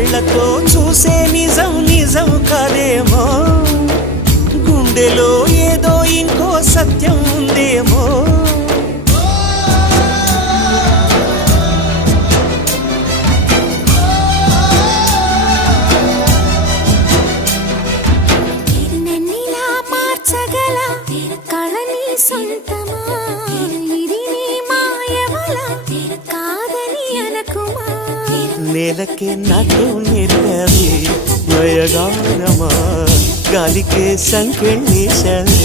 కళ్ళతో చూసే నిజం నిజం కాదేమో, గుండెలో ఏదో ఇంకో సత్యం ఉందేమో. నేలకే నాట్యం నేర్పవి లయగానమా, గాలికే సంకెళ్ళేశావే.